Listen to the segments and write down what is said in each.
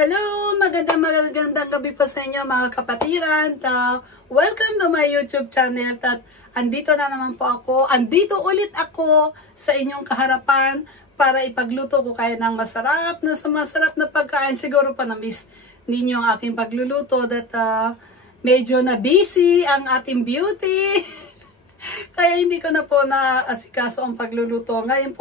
Hello! Magandang gabi po sa inyo mga kapatiran. Welcome to my YouTube channel. Andito na naman po ako. Andito ulit ako sa inyong kaharapan para ipagluto ko kayo ng masarap na pagkain. Siguro pa na-miss ninyo ang aking pagluluto that medyo na busy ang ating beauty. Kaya hindi ko na po na-asikaso ang pagluluto. Ngayon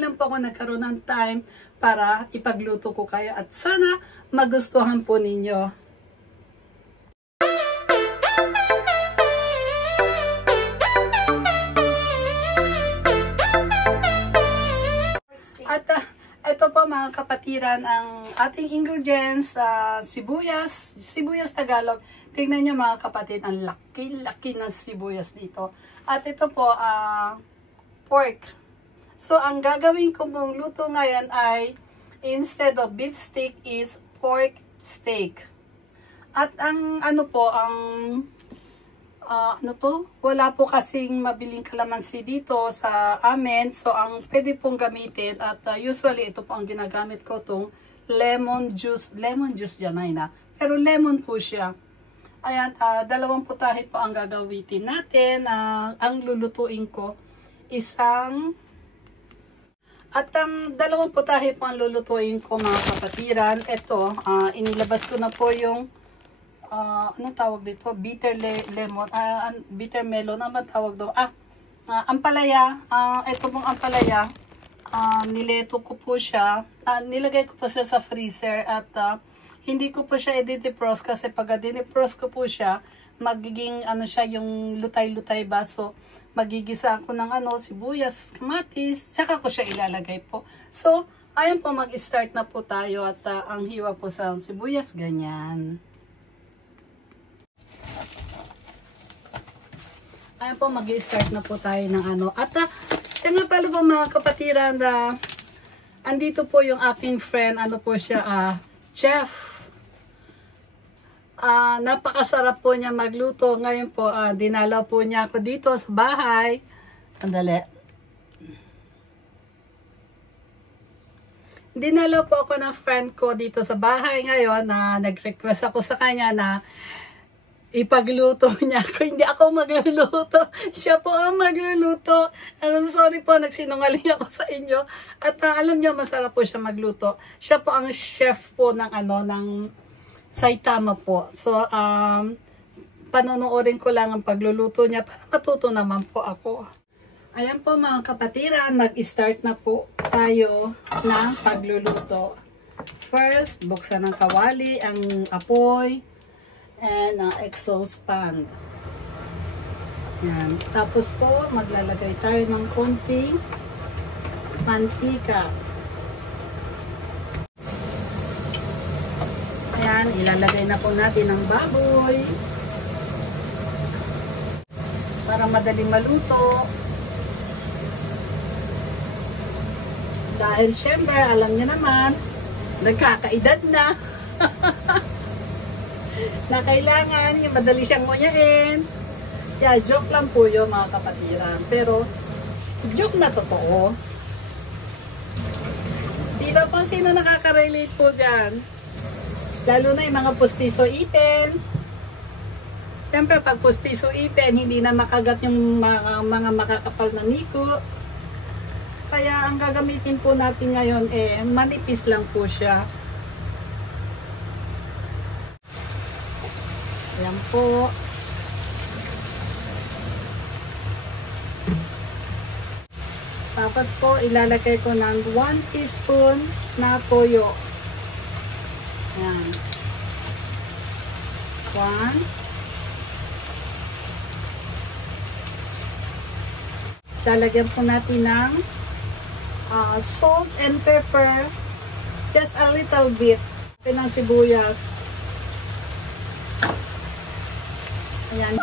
lang po ako nagkaroon ng time para ipagluto ko kayo at sana magustuhan po ninyo. At ito po mga kapatiran ang ating ingredients, sibuyas Tagalog. Tingnan nyo mga kapatid, ang laki-laki ng sibuyas dito. At ito po, pork. So, ang gagawin ko mong luto ngayon ay, instead of beef steak is pork steak. At ang wala po kasing mabiling kalamansi dito sa amin. So, ang pwede pong gamitin at usually ito po ang ginagamit ko itong lemon juice dyan na. Pero lemon po siya. Ayan, dalawang putahe po ang gagamitin natin. Ang lulutuin ko isang dalawang putahe po ang lulutuin ko mga kapatiran. Ito, inilabas ko na po yung anong tawag dito? Bitter melon. Ano tawag doon? Ampalaya. Ito pong ampalaya. Nileto ko po siya. Nilagay ko po siya sa freezer at hindi ko po siya i-defrost kasi pag dinefrost ko po siya, magiging siya yung lutay-lutay ba. So, magigisa ako ng sibuyas, kamatis, saka ko siya ilalagay po. So, ayan po, mag-start na po tayo at ang hiwa po sa sibuyas, ganyan. Ayan po, mag-start na po tayo ng At, siya nga pala po mga kapatiran, andito po yung aking friend, po siya, chef. Napakasarap po niya magluto. Ngayon po, dinalaw po niya ako dito sa bahay. Sandali. Dinalaw po ako ng friend ko dito sa bahay ngayon na nag-request ako sa kanya na ipagluto niya ako. Hindi ako magluluto. Siya po ang magluluto. Sorry po, nagsinungaling ako sa inyo. At alam niyo, masarap po siya magluto. Siya po ang chef po ng ng Saitama po. So, panonoorin ko lang ang pagluluto niya para matuto naman po ako. Ayan po mga kapatiran, mag-start na po tayo ng pagluluto. First, buksan ng kawali, ang apoy, and exhaust fan. Yan. Tapos po, maglalagay tayo ng konting mantika. Ayan, ilalagay na po natin ang baboy para madali maluto. Dahil syempre, alam niyo naman, nagkakaedad na. Na kailangan yung madali siyang nguyain. Yeah, joke lang po yun mga kapatiran. Pero, joke na totoo. Di ba po sino nakaka-relate po dyan? Lalo na yung mga pustiso ipin. Siyempre, pag pustiso ipin, hindi na makagat yung mga makakapal na niko. Kaya, ang gagamitin po natin ngayon, manipis lang po siya. Ayan po. Tapos po, ilalagay ko ng 1 teaspoon na toyo. Ayan. 1. Lalagyan po natin ng salt and pepper. Just a little bit. Ng sibuyas. Ayan.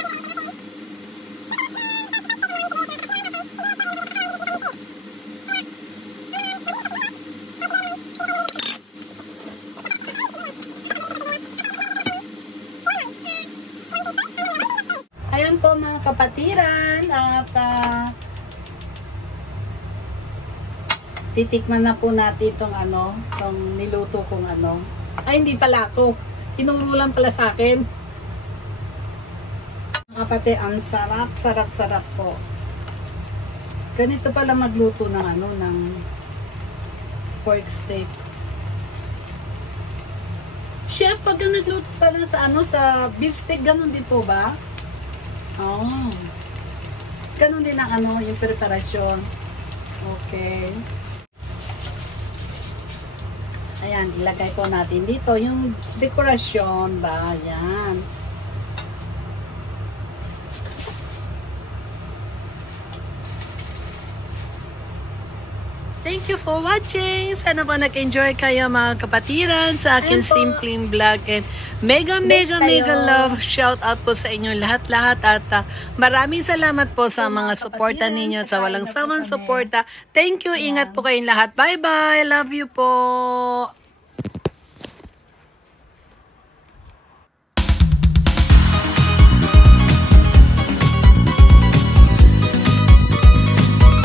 Ayan po mga kapatiran at titikman na po natin itong itong niluto kong Ay, hindi pala ako. Tinuro lang pala sa akin. Mga pati, ang sarap, sarap, sarap po. Ganito pala magluto ng ano, ng pork steak. Chef, pag nagluto pala sa ano, sa beef steak, ganun din po ba? Oh. Ganun din ang ano, yung preparasyon. Okay. Ayan, ilagay po natin dito yung dekorasyon ba? Ayan. Thank you for watching. Sana po nag-enjoy kayo mga kapatiran sa akin simpleng vlog. And mega love shout out po sa inyo lahat-lahat. At maraming salamat po sa mga suporta ninyo, sa walang sawang suporta. Thank you. Ingat po kayong lahat. Bye-bye. Love you po.